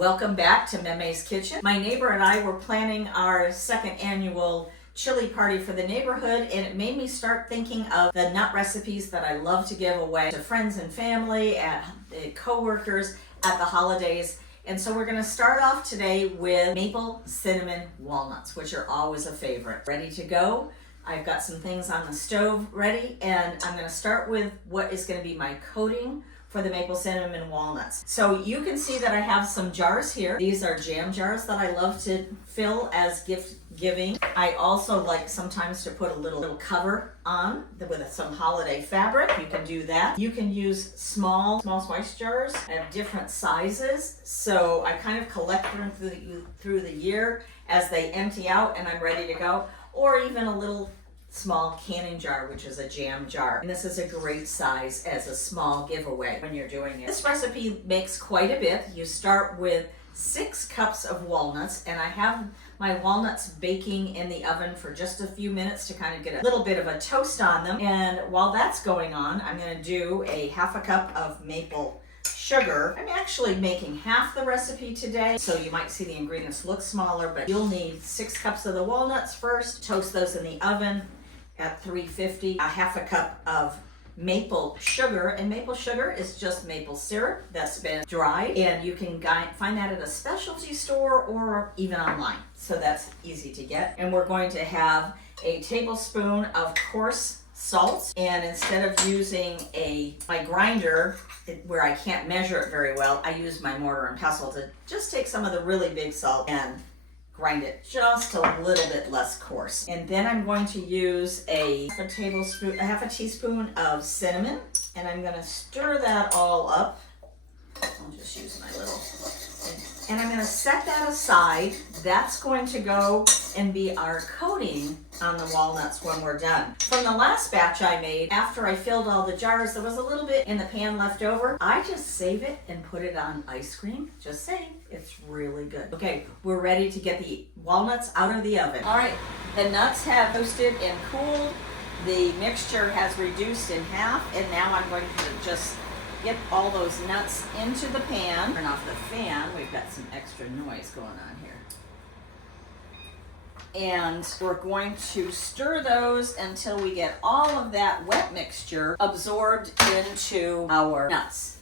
Welcome back to Memme's Kitchen. My neighbor and I were planning our second annual chili party for the neighborhood, and it made me start thinking of the nut recipes that I love to give away to friends and family, at co-workers, at the holidays. And so we're going to start off today with maple cinnamon walnuts, which are always a favorite. Ready to go? I've got some things on the stove ready, and I'm going to start with what is going to be my coating for the maple cinnamon walnuts. So you can see that I have some jars here. These are jam jars that I love to fill as gift giving. I also like sometimes to put a little cover on with some holiday fabric. You can do that. You can use small spice jars at different sizes. So I kind of collect them through the year as they empty out and I'm ready to go. Or even a little small canning jar, which is a jam jar. And this is a great size as a small giveaway when you're doing it. This recipe makes quite a bit. You start with 6 cups of walnuts, and I have my walnuts baking in the oven for just a few minutes to kind of get a little bit of a toast on them. And while that's going on, I'm going to do a half a cup of maple sugar. I'm actually making half the recipe today, so you might see the ingredients look smaller, but you'll need 6 cups of the walnuts first. Toast those in the oven at 350. A half a cup of maple sugar, and maple sugar is just maple syrup that's been dried, and you can find that at a specialty store or even online, so that's easy to get. And we're going to have a tablespoon of coarse salt, and instead of using my grinder where I can't measure it very well, I use my mortar and pestle to just take some of the really big salt and grind it just a little bit less coarse. And then I'm going to use a half a teaspoon of cinnamon, and I'm going to stir that all up. I'll just use my little, and I'm going to set that aside. That's going to go and be our coating on the walnuts when we're done. From the last batch I made, after I filled all the jars, there was a little bit in the pan left over. I just save it and put it on ice cream. Just saying, it's really good. Okay, we're ready to get the walnuts out of the oven. All right, the nuts have toasted and cooled. The mixture has reduced in half, and now I'm going to just get all those nuts into the pan. Turn off the fan. We've got some extra noise going on here. And we're going to stir those until we get all of that wet mixture absorbed into our nuts.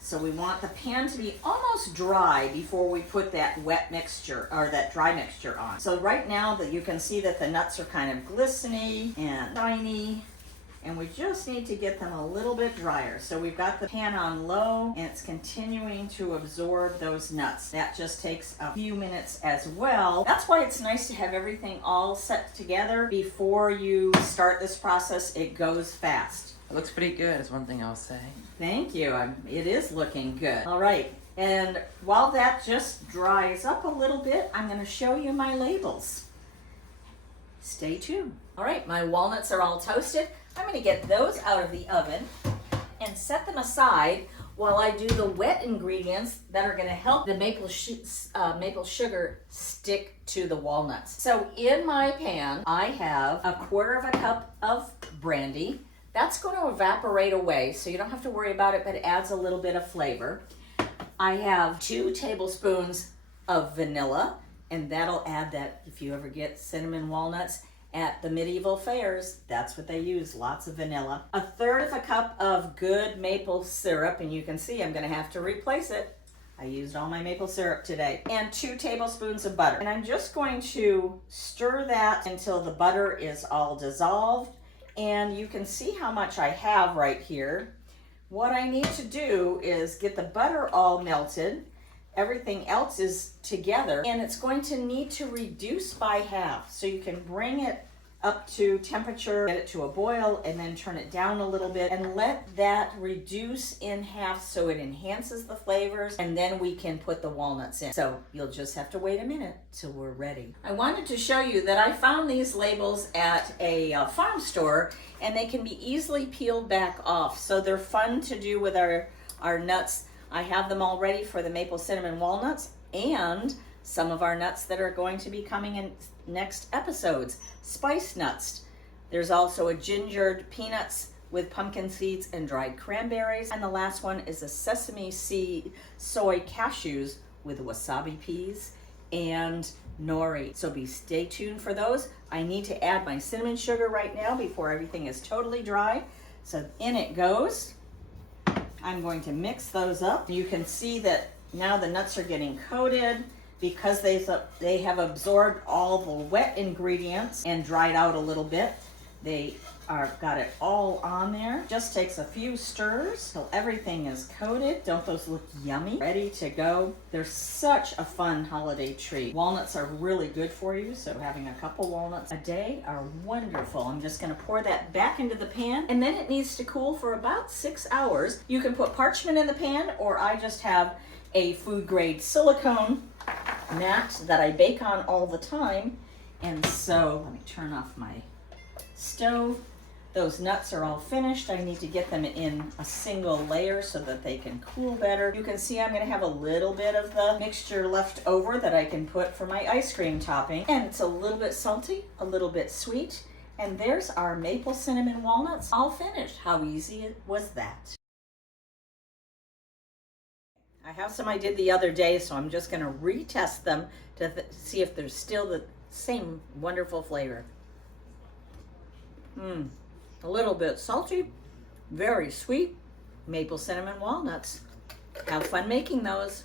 So we want the pan to be almost dry before we put that wet mixture or that dry mixture on. So right now that you can see that the nuts are kind of glistening and shiny, and we just need to get them a little bit drier. So we've got the pan on low, and it's continuing to absorb those nuts. That just takes a few minutes as well. That's why it's nice to have everything all set together before you start this process. It goes fast. It looks pretty good, is one thing I'll say. Thank you. It is looking good. All right. And while that just dries up a little bit, I'm going to show you my labels. Stay tuned. All right, my walnuts are all toasted. I'm going to get those out of the oven and set them aside while I do the wet ingredients that are going to help the maple sugar stick to the walnuts. So in my pan, I have a quarter of a cup of brandy. That's going to evaporate away, so you don't have to worry about it, but it adds a little bit of flavor. I have 2 tablespoons of vanilla, and that'll add that. If you ever get cinnamon walnuts at the medieval fairs, that's what they use, lots of vanilla. A third of a cup of good maple syrup, and you can see I'm going to have to replace it. I used all my maple syrup today. And 2 tablespoons of butter. And I'm just going to stir that until the butter is all dissolved. And you can see how much I have right here. What I need to do is get the butter all melted. Everything else is together, and it's going to need to reduce by half. So you can bring it up to temperature, get it to a boil, and then turn it down a little bit and let that reduce in half so it enhances the flavors, and then we can put the walnuts in. So you'll just have to wait a minute till we're ready. I wanted to show you that I found these labels at a farm store, and they can be easily peeled back off. So they're fun to do with our nuts. I have them all ready for the maple cinnamon walnuts and some of our nuts that are going to be coming in next episodes. Spice nuts. There's also a gingered peanuts with pumpkin seeds and dried cranberries. And the last one is a sesame seed soy cashews with wasabi peas and nori. So stay tuned for those. I need to add my cinnamon sugar right now before everything is totally dry. So in it goes. I'm going to mix those up. You can see that now the nuts are getting coated because they have absorbed all the wet ingredients and dried out a little bit. They got it all on there. Just takes a few stirs till everything is coated. Don't those look yummy? Ready to go. They're such a fun holiday treat. Walnuts are really good for you, so having a couple walnuts a day are wonderful. I'm just gonna pour that back into the pan, and then it needs to cool for about 6 hours. You can put parchment in the pan, or I just have a food grade silicone mat that I bake on all the time. And so let me turn off my stove. Those nuts are all finished. I need to get them in a single layer so that they can cool better. You can see I'm going to have a little bit of the mixture left over that I can put for my ice cream topping. And it's a little bit salty, a little bit sweet. And there's our maple cinnamon walnuts all finished. How easy was that? I have some I did the other day, so I'm just going to retest them to see if they're still the same wonderful flavor. A little bit salty, very sweet, maple cinnamon walnuts. Have fun making those.